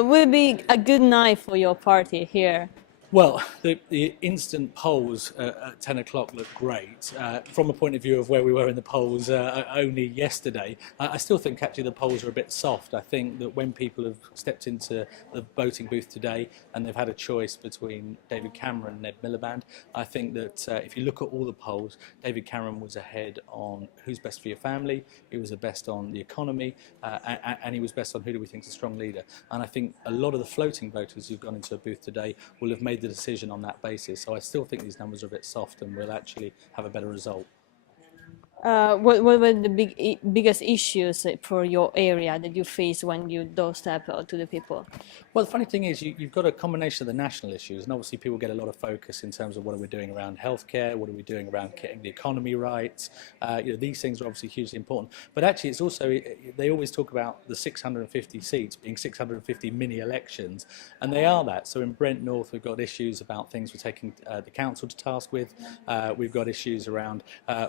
Will be a good night for your party here. Well, the instant polls at 10 o'clock look great. From a point of view of where we were in the polls only yesterday, I still think actually the polls are a bit soft. I think that when people have stepped into the voting booth today and they've had a choice between David Cameron and Ed Miliband, I think that if you look at all the polls, David Cameron was ahead on who's best for your family, he was the best on the economy, and he was best on who do we think is a strong leader. And I think a lot of the floating voters who've gone into a booth today will have made the decision on that basis. So I still think these numbers are a bit soft and we'll actually have a better result. What were the biggest issues for your area that you face when you doorstep to the people? Well, the funny thing is you've got a combination of the national issues, and obviously people get a lot of focus in terms of what are we doing around healthcare, what are we doing around getting the economy right. These things are obviously hugely important. But actually it's also, they always talk about the 650 seats being 650 mini elections, and they are that. So in Brent North we've got issues about things we're taking the council to task with. We've got issues around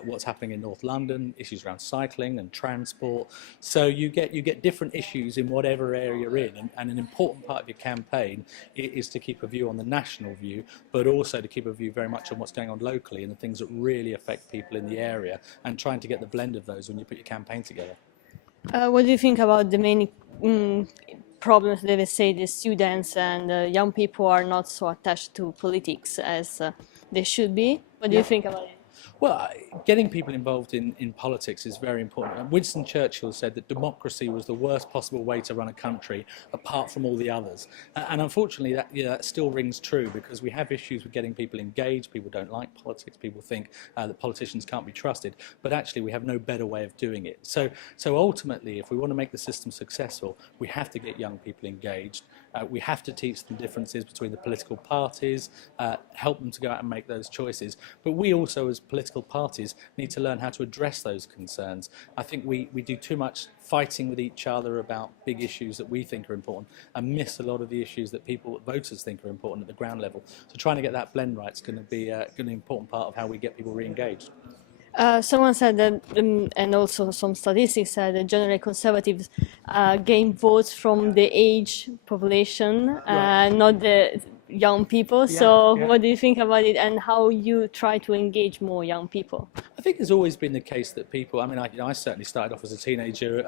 what's happening in North London, issues around cycling and transport. So you get different issues in whatever area you're in, and an important part of your campaign is to keep a view on the national view, but also to keep a view very much on what's going on locally and the things that really affect people in the area, and trying to get the blend of those when you put your campaign together. What do you think about the main problems that they say the students and young people are not so attached to politics as they should be? What do you think about it? Well, getting people involved in politics is very important. And Winston Churchill said that democracy was the worst possible way to run a country apart from all the others. And unfortunately, that still rings true, because we have issues with getting people engaged. People don't like politics. People think that politicians can't be trusted. But actually, we have no better way of doing it. So ultimately, if we want to make the system successful, we have to get young people engaged. We have to teach them differences between the political parties, help them to go out and make those choices. But we also, as political parties, need to learn how to address those concerns. I think we do too much fighting with each other about big issues that we think are important, and miss a lot of the issues that voters think are important at the ground level. So trying to get that blend right is going to be an important part of how we get people re-engaged. Someone said that, and also some statistics said that generally conservatives gain votes from the age population, not the young people. So what do you think about it, and how you try to engage more young people? I think there's always been the case that people, I mean, I certainly started off as a teenager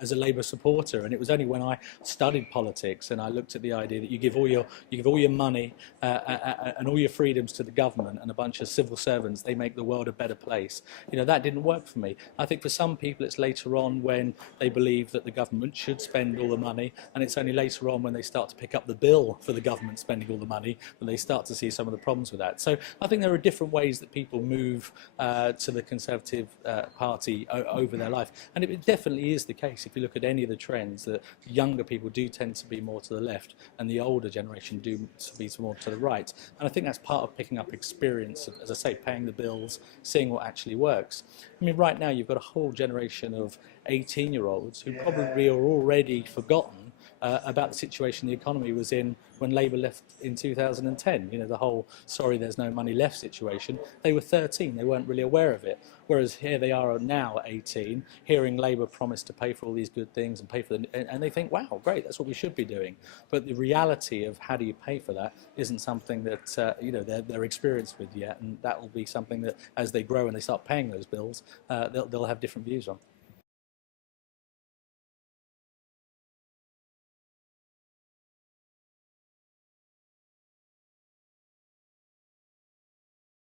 as a Labour supporter, and it was only when I studied politics and I looked at the idea that you give all your money and all your freedoms to the government and a bunch of civil servants, they make the world a better place. That didn't work for me. I think for some people it's later on when they believe that the government should spend all the money, and it's only later on when they start to pick up the bill for the government spending all the money that they start to see some of the problems with that. So I think there are different ways that people move to the Conservative Party over their life, and it definitely is the case if you look at any of the trends that younger people do tend to be more to the left and the older generation do to be more to the right. And I think that's part of picking up experience, as I say, paying the bills, seeing what actually works. I mean, right now you've got a whole generation of 18-year-olds who probably are already forgotten about the situation the economy was in when Labour left in 2010. The whole "sorry, there's no money left" situation. They were 13, they weren't really aware of it. Whereas here they are now at 18, hearing Labour promise to pay for all these good things and pay for them, and they think, wow, great, that's what we should be doing. But the reality of how do you pay for that isn't something that they're experienced with yet, and that will be something that as they grow and they start paying those bills, they'll have different views on.